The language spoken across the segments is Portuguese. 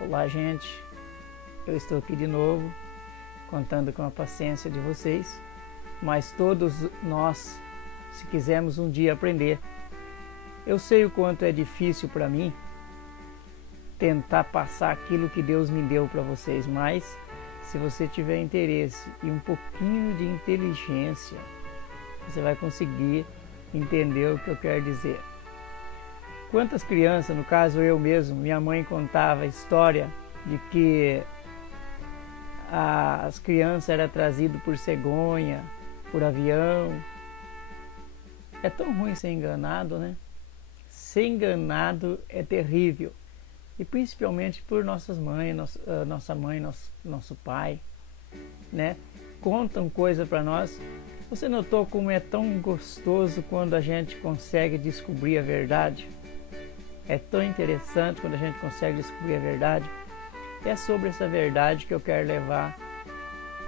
Olá, gente. Eu estou aqui de novo, contando com a paciência de vocês, mas todos nós, se quisermos um dia aprender, eu sei o quanto é difícil para mim tentar passar aquilo que Deus me deu para vocês, mas se você tiver interesse e um pouquinho de inteligência, você vai conseguir entender o que eu quero dizer. Quantas crianças, no caso eu mesmo, minha mãe contava a história de que as crianças eram trazidas por cegonha, por avião. É tão ruim ser enganado, né? Ser enganado é terrível. E principalmente por nossas mães, nossa mãe, nosso pai, né? Contam coisa para nós. Você notou como é tão gostoso quando a gente consegue descobrir a verdade? É tão interessante quando a gente consegue descobrir a verdade. É sobre essa verdade que eu quero levar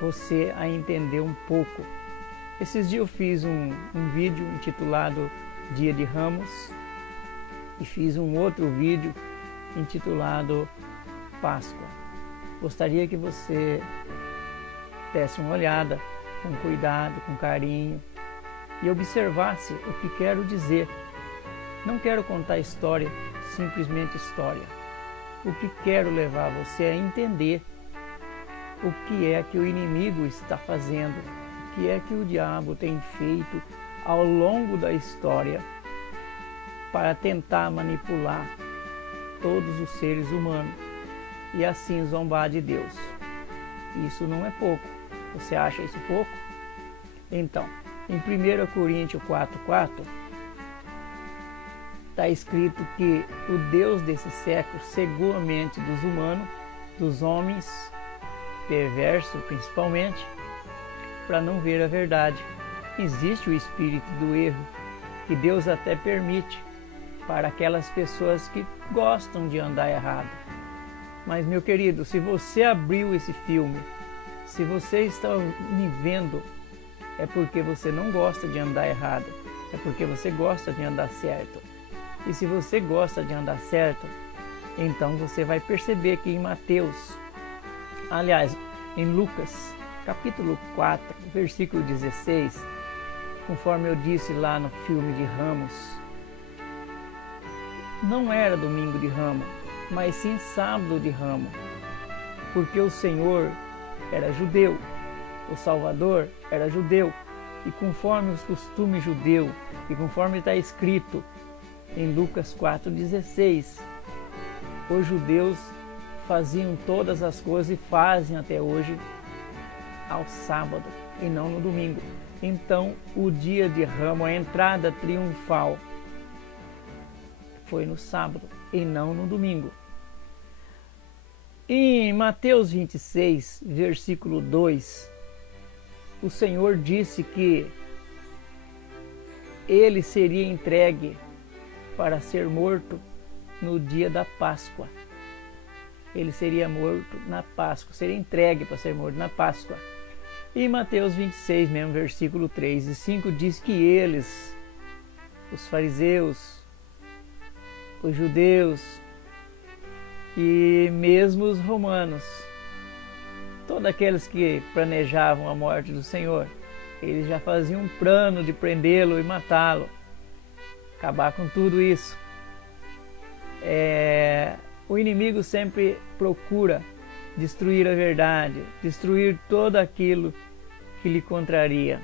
você a entender um pouco. Esses dias eu fiz um vídeo intitulado Dia de Ramos e fiz um outro vídeo intitulado Páscoa. Gostaria que você desse uma olhada com cuidado, com carinho e observasse o que quero dizer. Não quero contar história, simplesmente história. O que quero levar você a entender o que é que o inimigo está fazendo, o que é que o diabo tem feito ao longo da história para tentar manipular todos os seres humanos e assim zombar de Deus. Isso não é pouco. Você acha isso pouco? Então, em 1 Coríntios 4,4 está escrito que o Deus desse século cegou a mente dos humanos, dos homens, perversos principalmente, para não ver a verdade. Existe o espírito do erro, que Deus até permite para aquelas pessoas que gostam de andar errado. Mas, meu querido, se você abriu esse filme, se você está me vendo, é porque você não gosta de andar errado, é porque você gosta de andar certo. E se você gosta de andar certo, então você vai perceber que em Mateus, aliás, em Lucas, capítulo 4, versículo 16, conforme eu disse lá no filme de Ramos, não era domingo de Ramos, mas sim sábado de Ramos, porque o Senhor era judeu, o Salvador era judeu, e conforme os costumes judeus, e conforme está escrito em Lucas 4,16, os judeus faziam todas as coisas e fazem até hoje ao sábado e não no domingo. Então, o dia de Ramos, a entrada triunfal, foi no sábado e não no domingo. Em Mateus 26, versículo 2, o Senhor disse que ele seria entregue para ser morto no dia da Páscoa. Ele seria morto na Páscoa, seria entregue para ser morto na Páscoa. E em Mateus 26, mesmo, versículo 3 e 5, diz que eles, os fariseus, os judeus e mesmo os romanos, todos aqueles que planejavam a morte do Senhor, eles já faziam um plano de prendê-lo e matá-lo, acabar com tudo isso. O inimigo sempre procura destruir a verdade, destruir tudo aquilo que lhe contraria.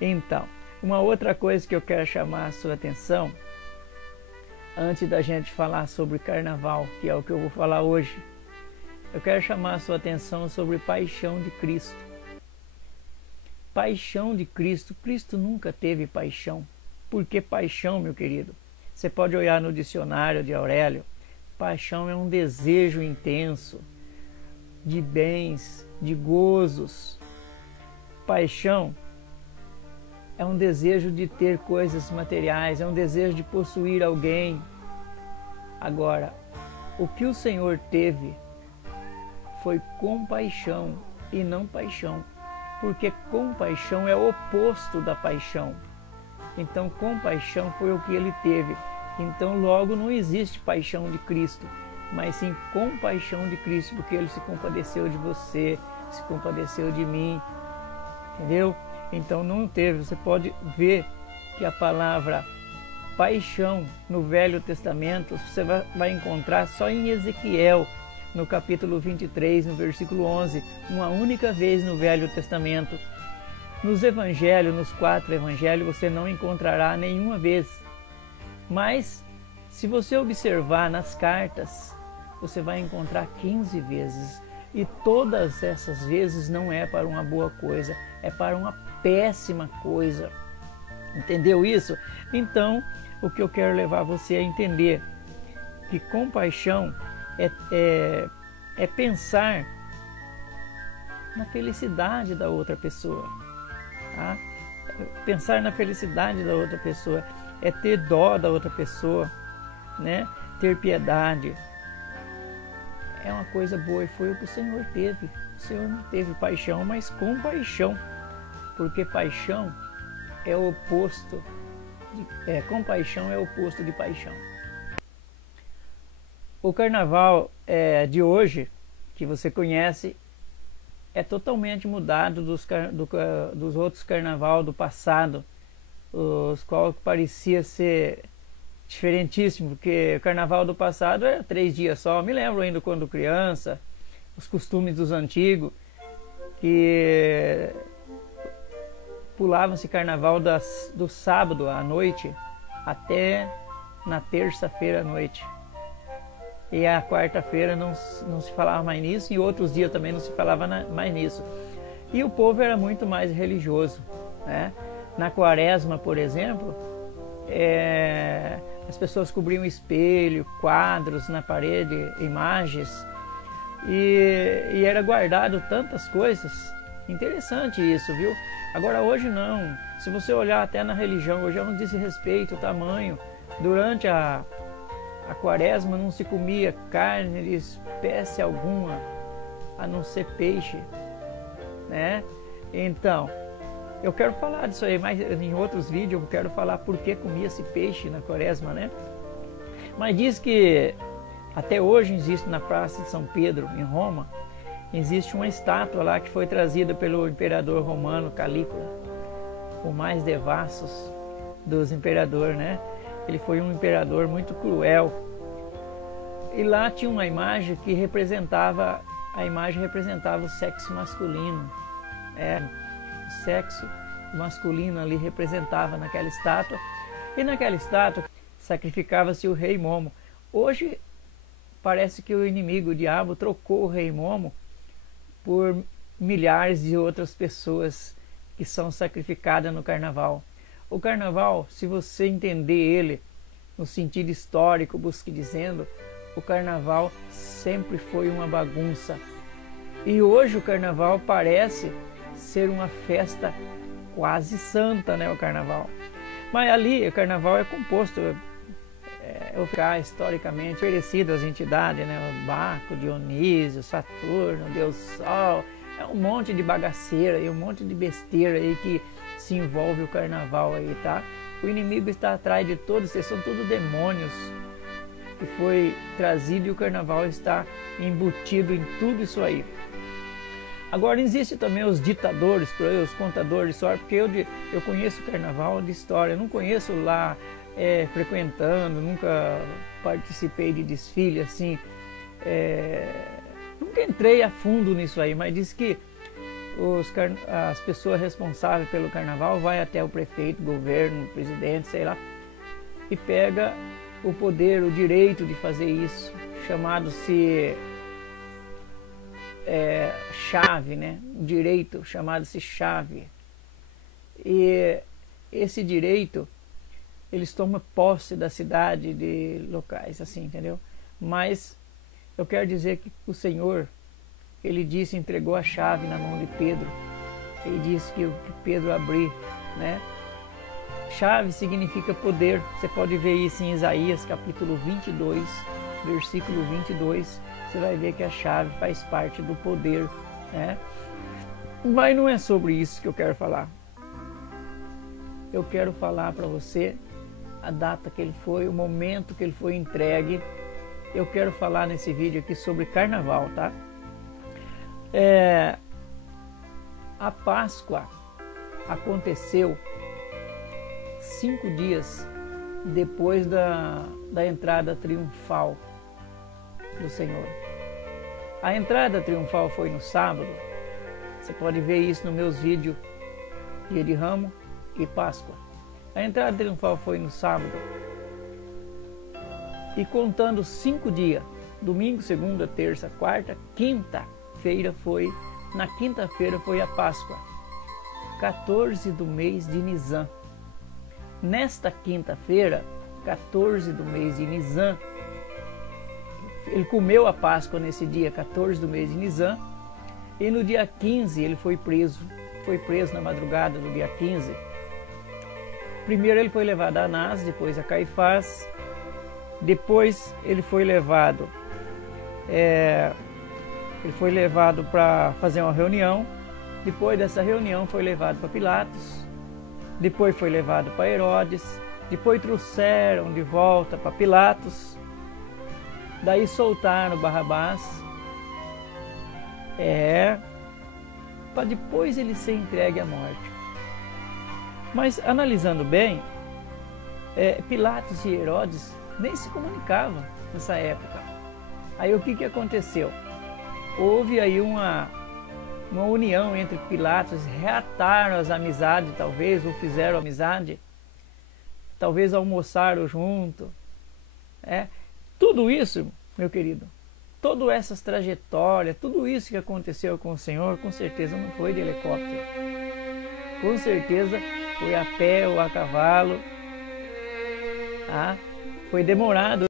Então, uma outra coisa que eu quero chamar a sua atenção, antes da gente falar sobre carnaval, que é o que eu vou falar hoje, eu quero chamar a sua atenção sobre paixão de Cristo. Paixão de Cristo. Cristo nunca teve paixão. Por que paixão, meu querido? Você pode olhar no dicionário de Aurélio. Paixão é um desejo intenso de bens, de gozos. Paixão é um desejo de ter coisas materiais, é um desejo de possuir alguém. Agora, o que o Senhor teve foi compaixão e não paixão, porque compaixão é o oposto da paixão. Então, compaixão foi o que ele teve. Então, logo, não existe paixão de Cristo. mas sim compaixão de Cristo, porque Ele se compadeceu de você, se compadeceu de mim, entendeu? Então não teve, você pode ver que a palavra paixão no Velho Testamento você vai encontrar só em Ezequiel, no capítulo 23, no versículo 11, uma única vez no Velho Testamento. Nos evangelhos, nos 4 evangelhos, você não encontrará nenhuma vez. Mas, se você observar nas cartas, você vai encontrar 15 vezes. E todas essas vezes não é para uma boa coisa, é para uma péssima coisa. Entendeu isso? Então, o que eu quero levar você a entender que compaixão é pensar na felicidade da outra pessoa, tá? Pensar na felicidade da outra pessoa, é ter dó da outra pessoa, né? Ter piedade. É uma coisa boa e foi o que o Senhor teve. O Senhor não teve paixão, mas compaixão, porque paixão é o oposto compaixão é o oposto de paixão. O carnaval de hoje, que você conhece, é totalmente mudado dos outros carnaval do passado, os quais parecia ser diferentíssimo, porque o carnaval do passado era 3 dias só. Me lembro ainda quando criança, os costumes dos antigos, que pulavam-se carnaval do sábado à noite até na terça-feira à noite. E a quarta-feira não se falava mais nisso, e outros dias também não se falava mais nisso. E o povo era muito mais religioso, né? Na quaresma, por exemplo, as pessoas cobriam espelho, quadros na parede, imagens, e era guardado tantas coisas. Interessante isso, viu? Agora hoje não. Se você olhar até na religião, hoje é um desrespeito tamanho. Durante a quaresma não se comia carne de espécie alguma, a não ser peixe, né? Então, eu quero falar disso aí, mas em outros vídeos eu quero falar por que comia-se peixe na quaresma, né? Mas diz que até hoje existe na Praça de São Pedro, em Roma, existe uma estátua lá que foi trazida pelo imperador romano Calígula, o mais devassos dos imperadores, né? Ele foi um imperador muito cruel. E lá tinha uma imagem que representava, o sexo masculino. O sexo masculino ali representava naquela estátua. E naquela estátua sacrificava-se o rei Momo. Hoje parece que o inimigo, o diabo, trocou o rei Momo por milhares de outras pessoas que são sacrificadas no carnaval. O carnaval, se você entender ele no sentido histórico, busque dizendo, o carnaval sempre foi uma bagunça. E hoje o carnaval parece ser uma festa quase santa, né, o carnaval. Mas ali o carnaval é composto, historicamente oferecido às entidades, né, o Baco, Dionísio, Saturno, Deus Sol, é um monte de bagaceira e um monte de besteira aí que se envolve o carnaval aí, tá? O inimigo está atrás de todos, esses são todos demônios que foi trazido, e o carnaval está embutido em tudo isso aí. Agora existe também os ditadores, os contadores de história, porque eu conheço o carnaval de história, eu não conheço lá frequentando, nunca participei de desfile assim, nunca entrei a fundo nisso aí, mas diz que as pessoas responsáveis pelo carnaval vai até o prefeito, governo, presidente, sei lá, e pega o poder, o direito de fazer isso, chamado-se chave, né? O direito chamado-se chave. E esse direito, eles tomam posse da cidade, de locais, assim, entendeu? Mas eu quero dizer que o Senhor, ele disse, entregou a chave na mão de Pedro. Ele disse que Pedro abrir, né? Chave significa poder. Você pode ver isso em Isaías capítulo 22, versículo 22. Você vai ver que a chave faz parte do poder, né? Mas não é sobre isso que eu quero falar. Eu quero falar para você a data que ele foi, o momento que ele foi entregue eu quero falar nesse vídeo aqui sobre carnaval, tá? A Páscoa aconteceu 5 dias depois da entrada triunfal do Senhor. A entrada triunfal foi no sábado. Você pode ver isso nos meus vídeos, Dia de Ramo e Páscoa. A entrada triunfal foi no sábado. E contando 5 dias, domingo, segunda, terça, quarta, quinta-feira foi, na quinta-feira foi a Páscoa, 14 do mês de Nisan. Nesta quinta-feira, 14 do mês de Nisan, ele comeu a Páscoa nesse dia 14 do mês de Nisan, e no dia 15 ele foi preso na madrugada do dia 15. Primeiro ele foi levado a Anás, depois a Caifás, depois ele foi levado para fazer uma reunião. Depois dessa reunião foi levado para Pilatos, depois foi levado para Herodes, depois trouxeram de volta para Pilatos, daí soltaram Barrabás, para depois ele ser entregue à morte. Mas analisando bem, Pilatos e Herodes nem se comunicavam nessa época. Aí o que aconteceu? Houve aí uma união entre Pilatos, reataram as amizades talvez, ou fizeram amizade, talvez almoçaram junto. Tudo isso, meu querido, todas essas trajetórias, tudo isso que aconteceu com o Senhor, com certeza não foi de helicóptero. Com certeza foi a pé ou a cavalo. Foi demorado